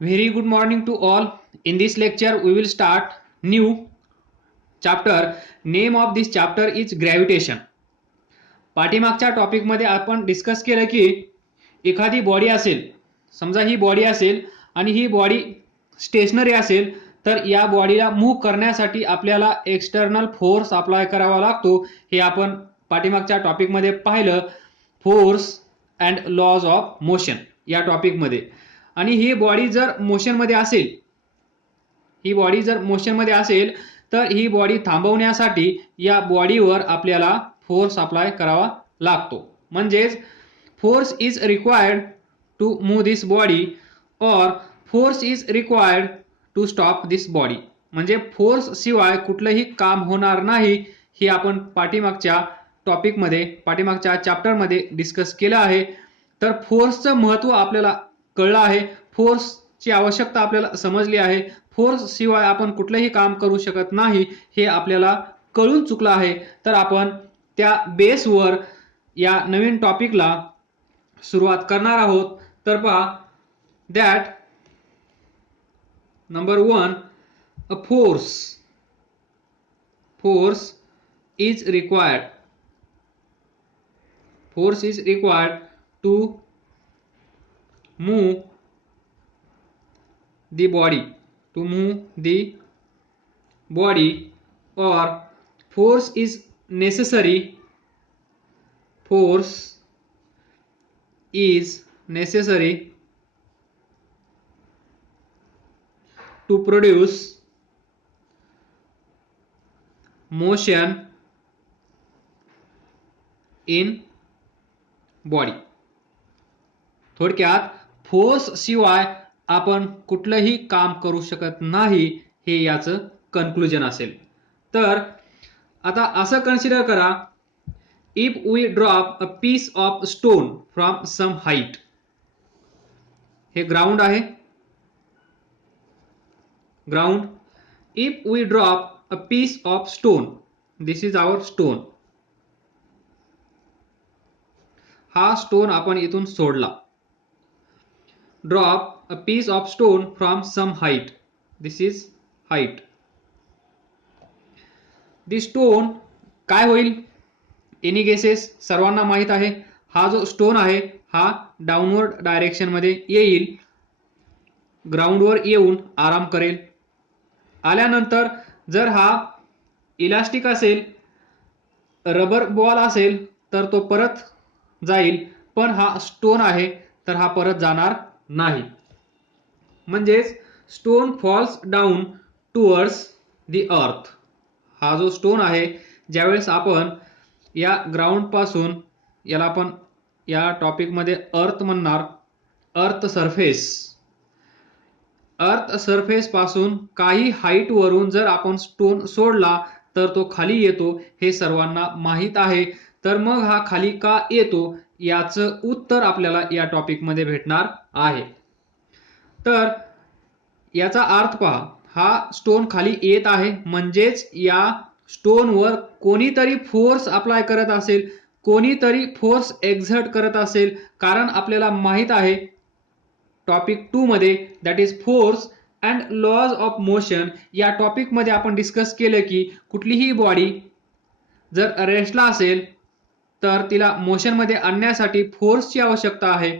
Very good morning to all. In this lecture, we will start new chapter. Name of this chapter is gravitation. पाठीमागच्या टॉपिकमध्ये आपण discuss केलं की एखादी body असेल, समजा ही बॉडी असेल आणि ही बॉडी स्टेशनरी असेल, तर या बॉडीला मूव्ह करण्यासाठी आपल्याला एक्सटर्नल फोर्स अप्लाय करावा लागतो. हे आपण पाठीमागच्या टॉपिकमध्ये पाहिलं, force and laws of motion या टॉपिकमध्ये. आणि ही बॉडी जर मोशनमध्ये असेल, तर ही बॉडी थांबवण्यासाठी या बॉडीवर आपल्याला फोर्स अप्लाय करावा लागतो. म्हणजेच force is required to move this body और force is required to stop this body. म्हणजे फोर्स शिवाय कुठलंही काम होणार नाही, हे आपण पाठीमागच्या चॅप्टरमध्ये डिस्कस केलं आहे. तर फोर्सचं महत्त्व आपल्याला कळलं आहे, फोर्सची आवश्यकता आपल्याला समजली आहे, फोर्स शिवाय आपण कुठलंही काम करू शकत नाही हे आपल्याला कळून चुकलं आहे. तर आपण त्या बेसवर या नवीन टॉपिकला सुरुवात करणार आहोत. तर पहा, that number 1, a force is required to move the body or force is necessary to produce motion in body. थोडक्यात फोर्स शिवाय आपण कुठलंही काम करू शकत नाही, हे याचं कन्क्लुजन असेल. तर आता असं कन्सिडर करा, if we drop a piece of stone from some height. हे ग्राउंड आहे, ground. If we drop a piece of stone, this is our stone. हा स्टोन आपण इथून सोडला. Drop a piece of stone from some height. This is height. The stone काय होईल? Any guesses? सर्वांना माहित आहे, हा जो स्टोन आहे हा डाऊनवर्ड डायरेक्शन मध्ये येईल, ग्राउंडवर येऊन आराम करेल. आल्यानंतर जर हा इलास्टिक असेल, रबर बॉल असेल, तर तो परत जाईल. पण हा स्टोन आहे तर हा परत जाणार नाही. म्हणजेच stone false down towards the अर्थ. हा जो स्टोन आहे, ज्यावेळेस आपण या ग्राउंड पासून, याला आपण या टॉपिकमध्ये अर्थ म्हणणार, अर्थ सरफेस पासून काही हाईट वरून जर आपण स्टोन सोडला तर तो खाली येतो, हे सर्वांना माहित आहे. तर मग हा खाली का येतो याचं उत्तर आपल्याला या टॉपिकमध्ये भेटणार आहे. तर याचा अर्थ पहा, हा स्टोन खाली येत आहे, म्हणजेच या स्टोनवर कोणीतरी फोर्स अप्लाय करत असेल, कोणीतरी फोर्स एक्झर्ट करत असेल. कारण आपल्याला माहित आहे टॉपिक 2 मध्ये, that is force and laws of motion, या टॉपिकमध्ये आपण डिस्कस केलं की कुठलीही बॉडी जर रेस्टला असेल तर तिला मोशनमध्ये आणण्यासाठी फोर्सची आवश्यकता आहे.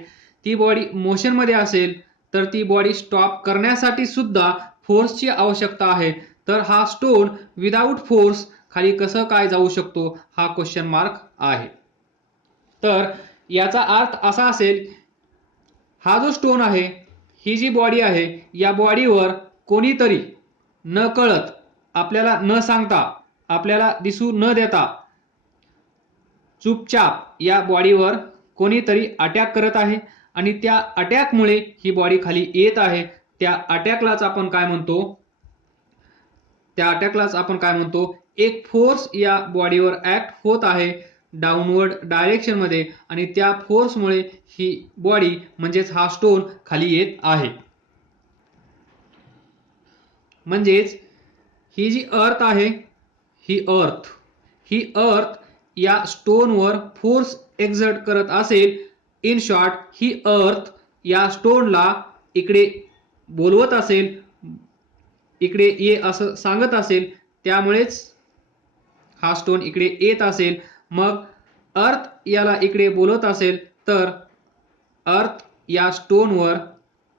ती बॉडी मोशनमध्ये असेल तर ती बॉडी स्टॉप करण्यासाठी सुद्धा फोर्सची आवश्यकता आहे. तर हा स्टोन विदाउट फोर्स खाली कसं काय जाऊ शकतो, हा क्वेश्चन मार्क आहे. तर याचा अर्थ असा असेल, हा जो स्टोन आहे, ही जी बॉडी आहे, या बॉडीवर कोणीतरी न कळत, आपल्याला न सांगता, आपल्याला दिसू न देता, चुपचाप या बॉडीवर कोणीतरी अटॅक करत आहे आणि त्या अटॅकमुळे ही बॉडी खाली येत आहे. त्या अटॅकलाच आपण काय म्हणतो, एक फोर्स या बॉडीवर ऍक्ट होत आहे डाऊनवर्ड डायरेक्शन मध्ये, आणि त्या फोर्समुळे ही बॉडी म्हणजेच हा स्टोन खाली येत आहे. म्हणजेच ही जी अर्थ आहे, ही अर्थ या स्टोनवर फोर्स एक्झर्ट करत असेल. इन शॉर्ट, ही अर्थ या स्टोनला इकडे बोलवत असेल, इकडे ये असं सांगत असेल, त्यामुळेच हा स्टोन इकडे येत असेल. मग अर्थ याला इकडे बोलवत असेल तर अर्थ या स्टोनवर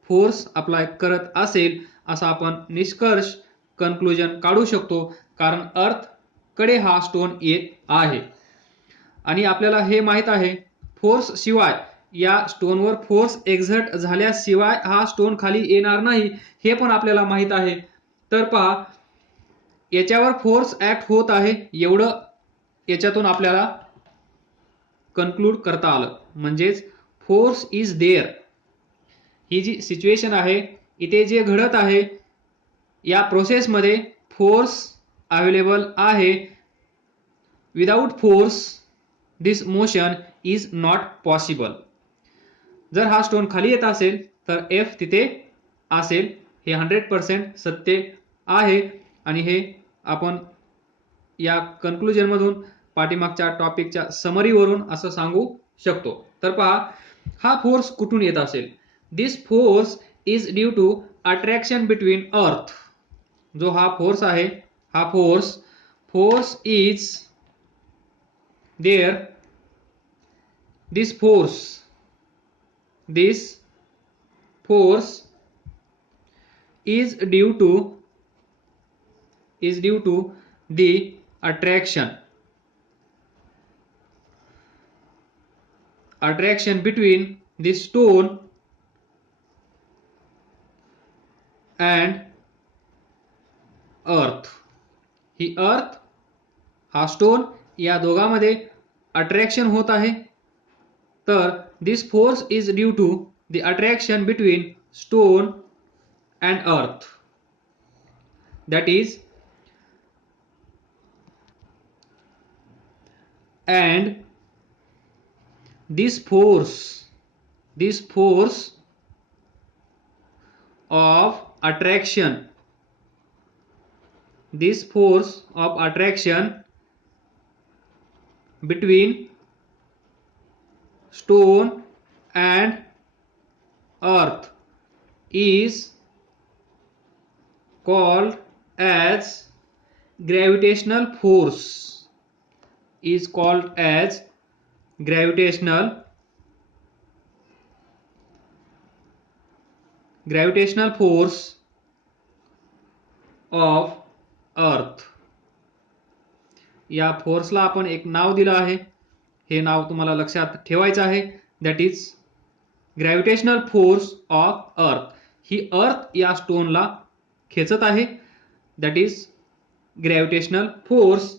फोर्स अप्लाय करत असेल असा आपण निष्कर्ष कन्क्लुजन काढू शकतो, कारण अर्थ कडे हा स्टोन येत आहे. आणि आपल्याला हे माहित आहे फोर्स शिवाय या स्टोनवर फोर्स एक्झर्ट झाल्याशिवाय हा स्टोन खाली येणार नाही, हे पण आपल्याला माहित आहे. तर पहा, याच्यावर फोर्स ऍक्ट होत आहे एवढं याच्यातून आपल्याला कन्क्लूड करता आलं. म्हणजेच फोर्स इज देअर. ही जी सिच्युएशन आहे, इथे जे घडत आहे या प्रोसेसमध्ये फोर्स अवेलेबल आहे. Without force this motion is not possible. जर हा स्टोन खाली येत असेल तर एफ तिथे असेल, हे 100% सत्य आहे. आणि हे आपण या कन्क्लुजन मधून पाठीमागच्या टॉपिकच्या समरीवरून असं सांगू शकतो. तर पहा, हा फोर्स कुठून येत असेल? This force is due to attraction between earth. जो हा फोर्स आहे, हा force is there. This force is due to the attraction between the stone and earth. ही अर्थ हा स्टोन या दोघांमध्ये अट्रॅक्शन होत आहे. तर this force is due to the attraction between stone and earth, that is, and this force of attraction between stone and earth is called as gravitational force. Gravitational force of earth. या फोर्सला आपण एक नाव दिलं आहे, हे नाव तुम्हाला लक्षात ठेवायचं आहे. That is gravitational force of earth. ही अर्थ या स्टोनला खेचत आहे. That is gravitational force.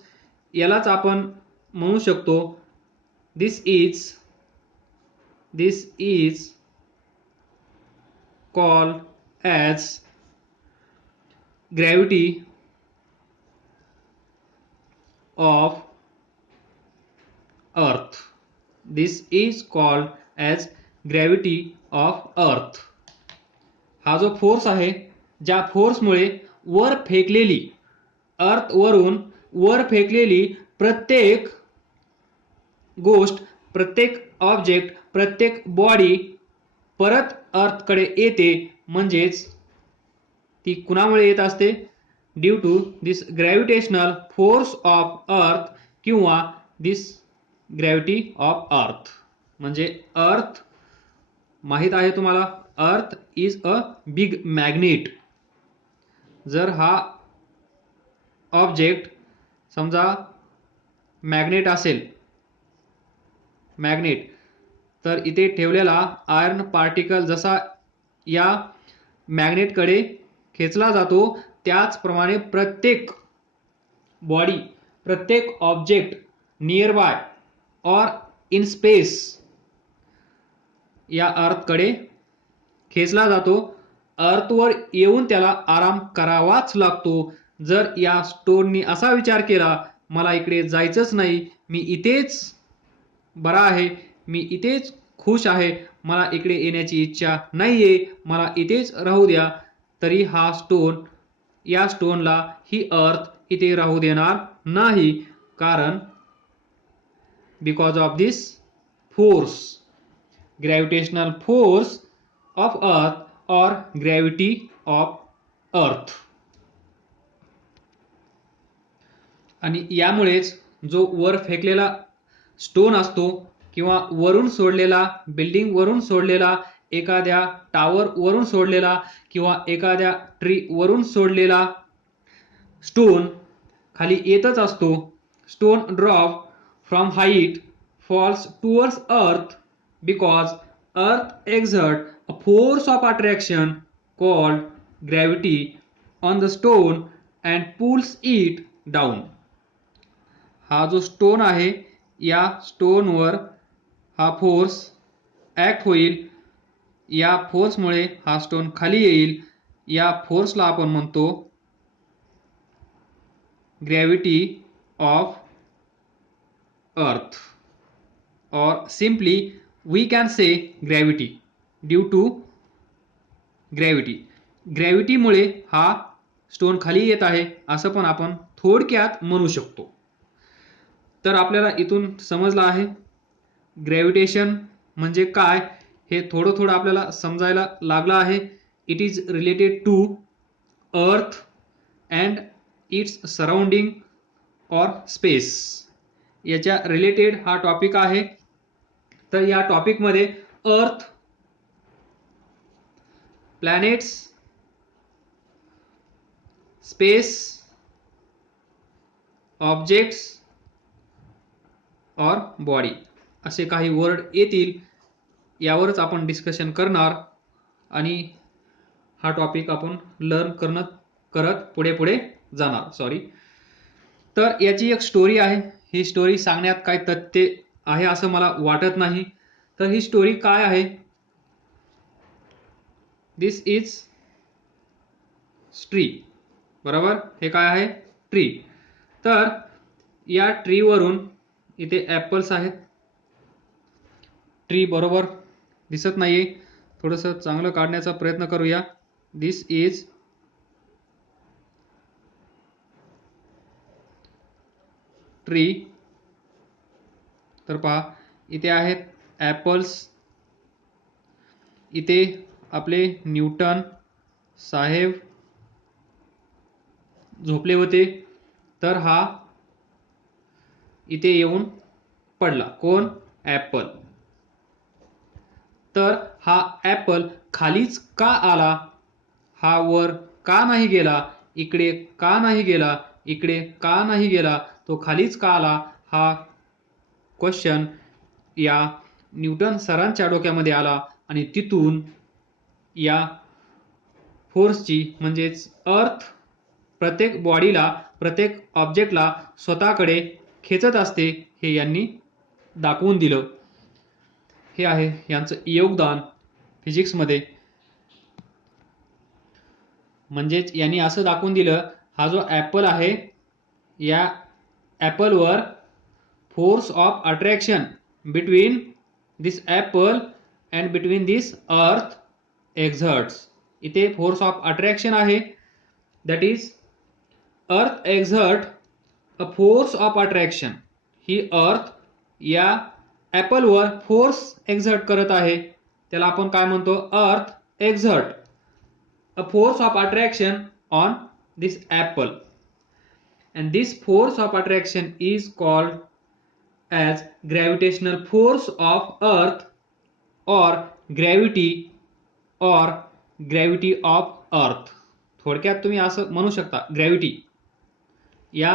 यालाच आपण म्हणू शकतो this is called as gravity of earth. This is called as gravity of earth. हा जो फोर्स आहे, ज्या फोर्समुळे अर्थ वरून वर फेकलेली प्रत्येक गोष्ट, प्रत्येक ऑब्जेक्ट, प्रत्येक बॉडी परत अर्थकडे येते. म्हणजेच ती कुणामुळे येत असते? Due to this gravitational force of earth किंवा दिस ग्रॅव्हिटी ऑफ अर्थ. म्हणजे अर्थ माहित आहे तुम्हाला, earth is a big magnet. जर हा ऑब्जेक्ट समजा मॅग्नेट असेल, तर इथे ठेवलेला आयर्न पार्टिकल जसा या मॅग्नेटकडे खेचला जातो, त्याचप्रमाणे प्रत्येक बॉडी, प्रत्येक ऑब्जेक्ट नियर बाय और इन स्पेस या अर्थकडे खेचला जातो. अर्थवर येऊन त्याला आराम करावाच लागतो. जर या स्टोननी असा विचार केला, मला इकडे जायचंच नाही, मी इथेच बरा आहे, मी इथेच खुश आहे, मला इकडे येण्याची इच्छा नाहीये, मला इथेच राहू द्या, तरी या स्टोनला ही अर्थ इथे राहू देणार नाही. कारण because of this force, gravitational force of अर्थ or gravity of earth. आणि यामुळेच जो वर फेकलेला स्टोन असतो किंवा वरून सोडलेला, बिल्डिंग वरून सोडलेला, एखाद्या टावर वरून सोडलेला किंवा एखाद्या ट्री वरून सोडलेला स्टोन खाली येतच असतो. Stone drop from height falls towards earth because earth exert a force of attraction called gravity on the stone and pulls it down. हा जो स्टोन आहे या स्टोनवर हा फोर्स ॲक्ट होईल. या फोर्समुळे हा स्टोन खाली येईल. या फोर्सला आपण म्हणतो ग्रॅव्हिटी ऑफ अर्थ, और simply we can say gravity due to gravity. ग्रॅव्हिटीमुळे हा स्टोन खाली येत आहे असं पण आपण थोडक्यात म्हणू शकतो. तर आपल्याला इथून समजलं आहे ग्रॅव्हिटेशन म्हणजे काय हे थोडं थोडं आपल्याला समजायला लागलं आहे. It is related to earth and its surrounding or space. याच्या रिलेटेड हा टॉपिक आहे. तर या टॉपिकमध्ये earth, planets, space, objects or body असे काही वर्ड येतील. यावरच आपण डिस्कशन करणार आणि हा टॉपिक आपण लर्न करत पुढे पुढे जाणार. तर याची एक स्टोरी आहे. ही स्टोरी सांगण्यात काय तथ्य आहे असं मला वाटत नाही. तर ही स्टोरी काय आहे? दिस इज ट्री. बरोबर, हे काय आहे? ट्री. तर या ट्रीवरून इथे ॲपल्स आहेत. ट्री बरोबर दिसत नाहीये, थोडंसं चांगलं काढण्याचा प्रयत्न करूया. दिस इज ट्री. तर पहा इथे आहेत ॲपल्स. इथे आपले न्यूटन साहेब झोपले होते. तर हा इथे येऊन पडला. कोण? ॲपल. तर हा ॲपल खालीच का आला? हा वर का नाही गेला? इकडे का नाही गेला? इकडे का नाही गेला? तो खालीच का आला? हा क्वेश्चन या न्यूटन सरांच्या डोक्यामध्ये आला आणि तिथून या फोर्सची म्हणजेच अर्थ प्रत्येक बॉडीला, प्रत्येक ऑब्जेक्टला स्वतःकडे खेचत असते हे यांनी दाखवून दिलं. हे आहे यांचं योगदान फिजिक्समध्ये. म्हणजेच यांनी असं दाखवून दिलं, हा जो ॲपल आहे या ॲपलवर force of attraction between this apple and between this earth exerts. इथे फोर्स ऑफ अट्रॅक्शन आहे. That is earth exert a force of attraction. ही अर्थ या ॲपलवर फोर्स एक्झर्ट करत आहे. त्याला आपण काय म्हणतो? अर्थ exert a force of attraction on this apple, and this force of attraction is called as gravitational force of earth or gravity or gravity of earth. थोडक्यात तुम्ही असं म्हणू शकता ग्रॅव्हिटी. या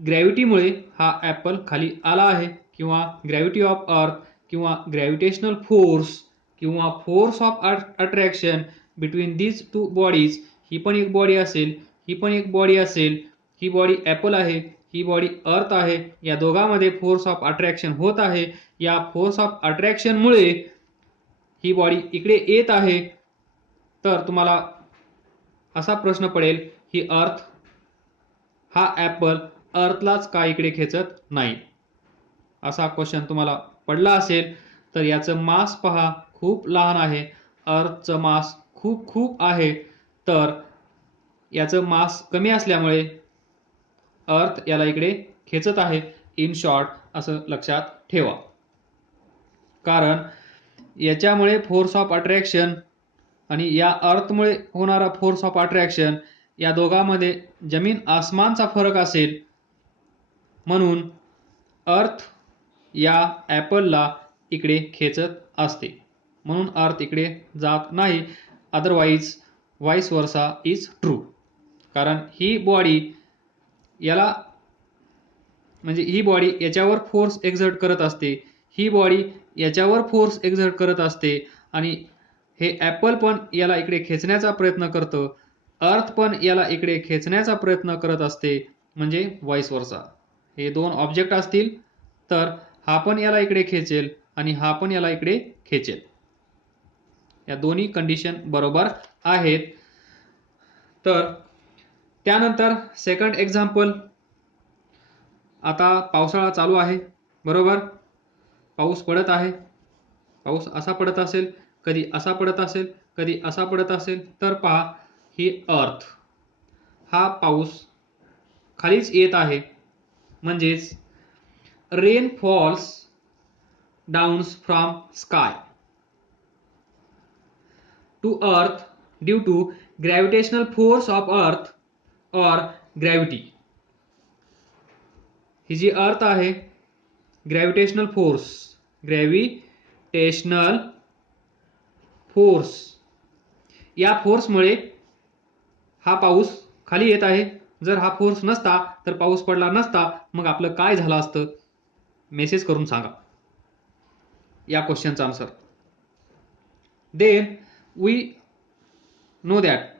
ग्रॅव्हिटीमुळे हा ॲपल खाली आला आहे, किंवा ग्रॅव्हिटी ऑफ अर्थ किंवा ग्रॅव्हिटेशनल फोर्स किंवा force of attraction between these two bodies. ही पण एक बॉडी असेल, ही पण एक बॉडी असेल. ही बॉडी ॲपल आहे, ही बॉडी अर्थ आहे. या दोघांमध्ये फोर्स ऑफ अट्रॅक्शन होत आहे. या फोर्स ऑफ अट्रॅक्शनमुळे ही बॉडी इकडे येत आहे. तर तुम्हाला असा प्रश्न पडेल, ही अर्थ, हा ॲपल अर्थलाच का इकडे खेचत नाही? असा क्वेश्चन तुम्हाला पडला असेल. तर याचं मास पहा, खूप लहान आहे. अर्थचं मास खूप खूप आहे. तर याचं मास कमी असल्यामुळे अर्थ याला इकडे खेचत आहे. इन शॉर्ट असं लक्षात ठेवा. कारण याच्यामुळे फोर्स ऑफ अट्रॅक्शन आणि या अर्थमुळे होणारा फोर्स ऑफ अट्रॅक्शन या दोघांमध्ये जमीन आसमानचा फरक असेल, म्हणून अर्थ या ॲपलला इकडे खेचत असते, म्हणून अर्थ इकडे जात नाही. Otherwise vice versa is true. कारण ही बॉडी याला म्हणजे ही बॉडी याच्यावर फोर्स एक्झर्ट करत असते, ही बॉडी याच्यावर फोर्स एक्झर्ट करत असते आणि हे ॲपल पण याला इकडे खेचण्याचा प्रयत्न करतं, अर्थ पण याला इकडे खेचण्याचा प्रयत्न करत असते, म्हणजे वाईस वर्सा. हे दोन ऑब्जेक्ट असतील तर हा पण याला इकडे खेचेल आणि हा पण याला इकडे खेचेल. या दोन्ही कंडिशन बरोबर आहेत. तर त्यानंतर सेकंड एक्झाम्पल. आता पावसाळा चालू आहे, बरोबर. पाऊस पडत आहे. पाऊस असा पडत असेल, कधी असा पडत असेल, कधी असा पडत असेल. तर पहा, ही अर्थ, हा पाऊस खालीच येत आहे, म्हणजेच rain falls downs from sky to earth due to gravitational force of earth और ग्रॅव्हिटी. ही जी अर्थ आहे, ग्रॅव्हिटेशनल फोर्स, या फोर्समुळे हा पाऊस खाली येत आहे. जर हा फोर्स नसता तर पाऊस पडला नसता. मग आपलं काय झालं असतं? मेसेज करून सांगा या क्वेश्चनचा answer. Then we know that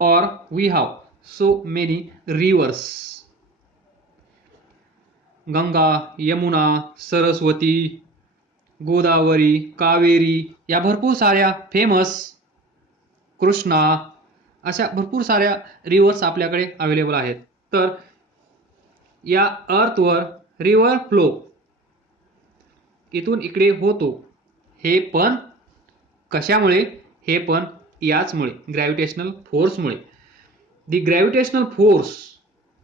or we have so many rivers. Ganga, Yamuna, Saraswati, Godavari, Kaveri या भरपूर साऱ्या फेमस, कृष्णा, अशा भरपूर साऱ्या रिव्हर्स आपल्याकडे अवेलेबल आहेत. तर या अर्थवर रिव्हर फ्लो इथून इकडे होतो, हे पण कशामुळे? हे पण याचमुळे, ग्रॅव्हिटेशनल फोर्समुळे. The gravitational force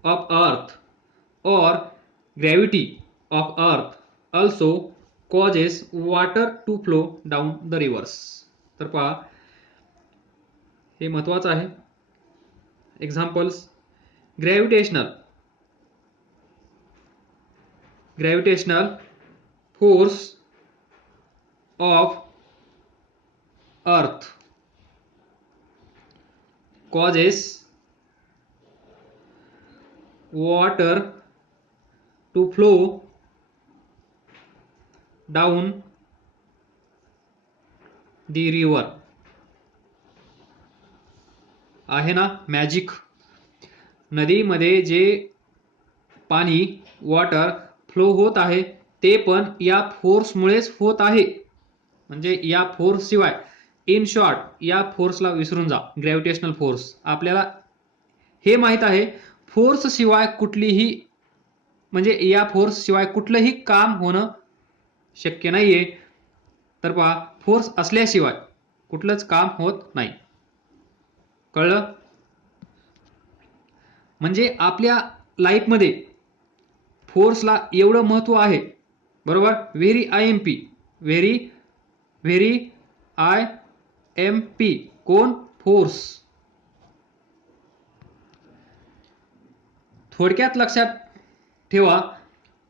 of earth और gravity of earth also causes water to flow down the rivers. तर पहा, हे महत्वाचं आहे. एक्झाम्पल्स. ग्रॅव्हिटेशनल फोर्स ऑफ अर्थ causes water to flow down the river. आहे ना मॅजिक? नदीमध्ये जे पाणी, वॉटर फ्लो होत आहे, ते पण या फोर्समुळेच होत आहे. म्हणजे या फोर्स शिवाय, इन शॉर्ट, या फोर्सला विसरून जा. ग्रॅव्हिटेशनल फोर्स आपल्याला हे माहित आहे, फोर्स शिवाय कुठलीही, म्हणजे या फोर्स शिवाय कुठलंही काम होणं शक्य नाहीये. तर पहा, फोर्स असल्याशिवाय कुठलंच काम होत नाही. कळलं? म्हणजे आपल्या लाईफमध्ये फोर्सला एवढं महत्व आहे, बरोबर. व्हेरी आय एम पी, कोण? फोर्स. थोडक्यात लक्षात ठेवा,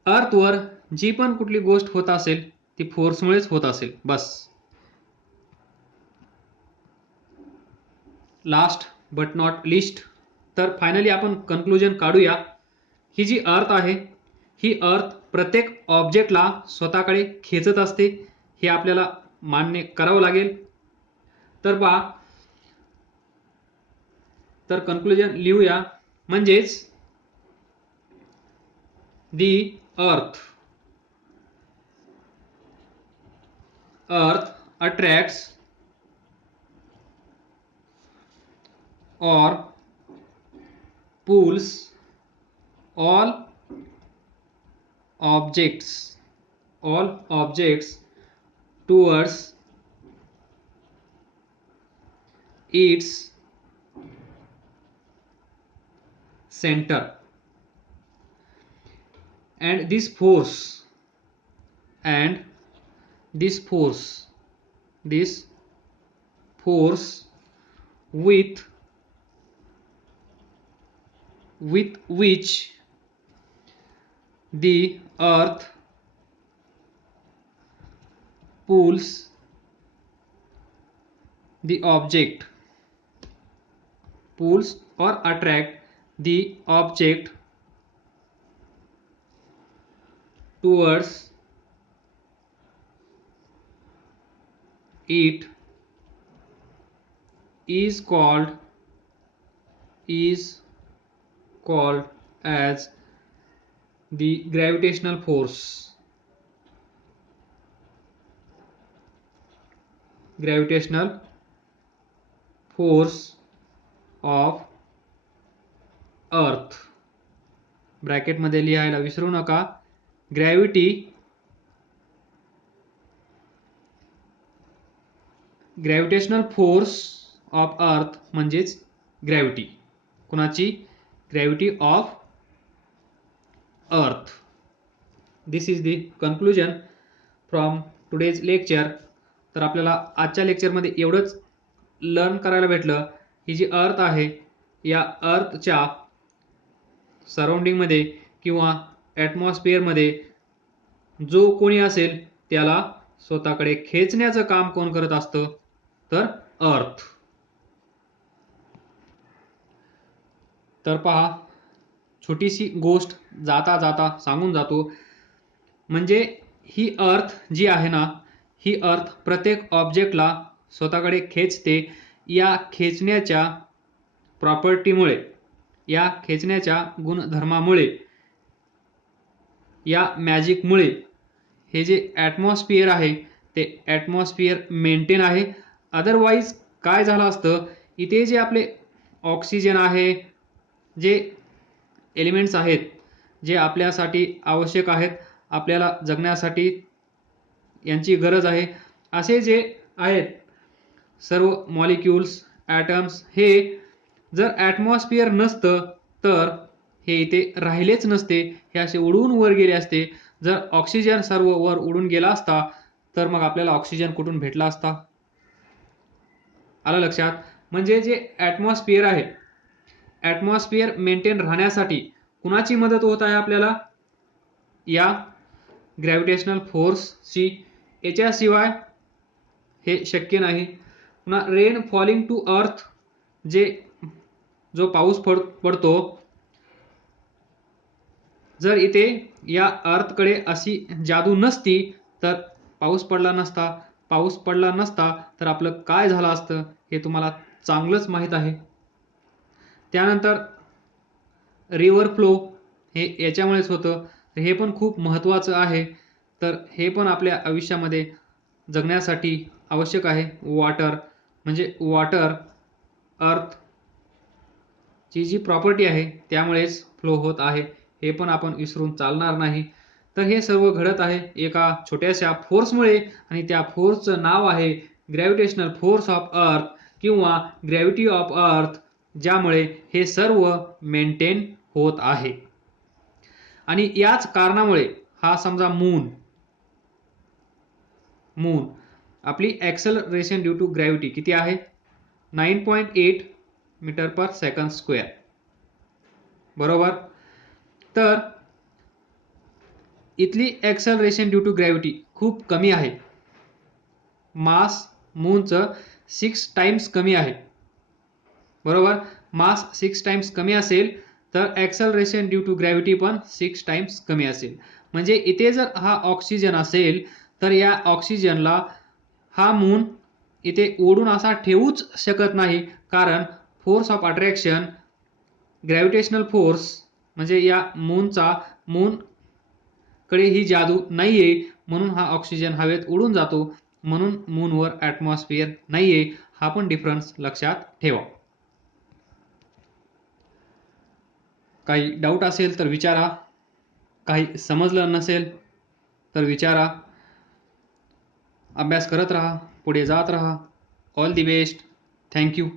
अर्थवर जी पण कुठली गोष्ट होत असेल ती फोर्समुळेच होत असेल, बस. Last but not least. तर फायनली आपण कन्क्लुजन काढूया. ही जी अर्थ आहे, ही अर्थ प्रत्येक ऑब्जेक्टला स्वतःकडे खेचत असते, हे आपल्याला मान्य करावं लागेल. तर पहा, तर कन्क्लुजन लिहूया. म्हणजेच दी अर्थ attracts or pulls all objects towards its center, and this force with which the earth pulls the object, pulls or attract the object towards it is called as the gravitational force. Gravitational force of earth. Bracket मध्ये लिहायला विसरू नका. Gravitational force of अर्थ म्हणजेच gravity. कोणाची? Gravity of अर्थ. दिस is the conclusion from today's lecture. तर आपल्याला आजच्या लेक्चरमध्ये एवढंच लर्न करायला भेटलं. ही जी अर्थ आहे या अर्थच्या सराउंडिंगमध्ये किंवा ॲटमॉस्फिअरमध्ये जो कोणी असेल त्याला स्वतःकडे खेचण्याचं काम कोण करत असतं? तर अर्थ. तर पहा, छोटीशी गोष्ट जाता जाता सांगून जातो. म्हणजे ही अर्थ जी आहे ना, ही अर्थ प्रत्येक ऑब्जेक्टला स्वतःकडे खेचते. या खेचण्याच्या प्रॉपर्टीमुळे, या खेचण्याच्या गुणधर्मामुळे, या मॅजिकमुळे हे जे ॲटमॉस्फिअर आहे ते ॲटमॉस्फिअर मेंटेन आहे. अदरवाईज काय झालं असतं, इथे जे आपले ऑक्सिजन आहे, जे एलिमेंट्स आहेत जे आपल्यासाठी आवश्यक आहेत, आपल्याला जगण्यासाठी यांची गरज आहे, असे जे आहेत सर्व मॉलिक्युल्स, ॲटम्स, हे जर ॲटमॉस्फिअर नसतं तर हे इथे राहिलेच नसते. हे असे उडून वर गेले असते. जर ऑक्सिजन सर्व वर उडून गेला असता तर मग आपल्याला ऑक्सिजन कुठून भेटला असता? आलं लक्षात? म्हणजे जे ॲटमॉस्फिअर आहे, ॲटमॉस्फिअर मेंटेन राहण्यासाठी कुणाची मदत होत आहे आपल्याला? या ग्रॅव्हिटेशनल फोर्सची. याच्याशिवाय हे शक्य नाही. पुन्हा रेन फॉलिंग टू अर्थ, जो पाऊस पडतो, जर इथे या अर्थकडे अशी जादू नसती तर पाऊस पडला नसता. पाऊस पडला नसता तर आपलं काय झालं असतं हे तुम्हाला चांगलंच माहीत आहे. त्यानंतर रिव्हर फ्लो हे याच्यामुळेच होतं. हे पण खूप महत्त्वाचं आहे. तर हे पण आपल्या आयुष्यामध्ये जगण्यासाठी आवश्यक आहे. वॉटर, म्हणजे वॉटर अर्थची जी प्रॉपर्टी आहे त्यामुळेच फ्लो होत आहे. हे पण आपण विसरून चालणार नाही. तर हे सर्व घडत आहे एका छोट्याशा फोर्समुळे, आणि त्या फोर्सचं नाव आहे ग्रॅव्हिटेशनल फोर्स ऑफ अर्थ किंवा ग्रॅव्हिटी ऑफ अर्थ, ज्यामुळे हे सर्व मेंटेन होत आहे. आणि याच कारणामुळे हा समजा मून आपली ॲक्सेलरेशन ड्यू टू ग्रॅव्हिटी किती आहे? 9.8 मीटर पर सेकंड स्क्वेअर. बरोबर. तर इथली ॲक्सेलरेशन ड्यू टू ग्रॅव्हिटी खूप कमी आहे. मास मूनचं 6 टाइम्स कमी आहे. बरोबर. मास 6 टाइम्स कमी असेल तर ॲक्सेलरेशन ड्यू टू ग्रॅव्हिटी पण 6 टाइम्स कमी असेल. म्हणजे इथे जर हा ऑक्सिजन असेल तर या ऑक्सिजनला हा मून इथे ओढून असा ठेवूच शकत नाही, कारण force of attraction, gravitational force, म्हणजे या मूनकडे ही जादू नाहीये, म्हणून हा ऑक्सिजन हवेत उडून जातो. म्हणून मूनवर ॲटमॉस्फिअर नाहीये. हा पण डिफरन्स लक्षात ठेवा. काही डाऊट असेल तर विचारा. काही समजलं नसेल तर विचारा. अभ्यास करत राहा, पुढे जात राहा. All the best. थँक्यू.